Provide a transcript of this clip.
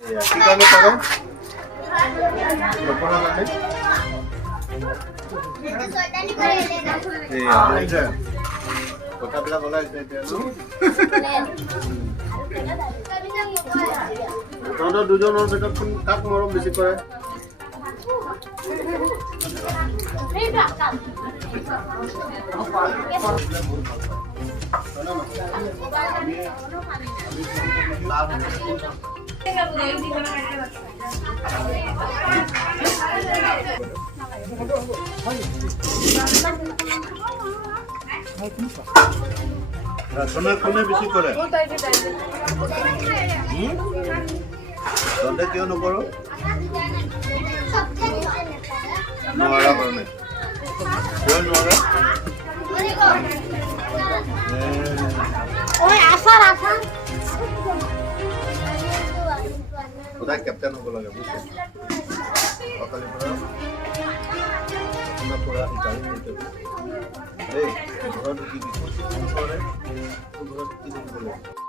কি কামে কৰে নপঢ়া কাৰণে কথাবিলাক ওলাইছে এতিয়া তহঁতৰ দুজনৰ ভিতৰত কোন কাক মৰম বেছি কৰে ৰাধনা কোনে বেছি কৰে তহঁতে কিয় নকৰো নোৱাৰা কাৰণে কিয় নোৱাৰা সদায় কেপ্টেইন হ'ব লাগে বুজিছে কালিৰ পৰা এই ঘৰত কি ঘৰত কি দিব লাগে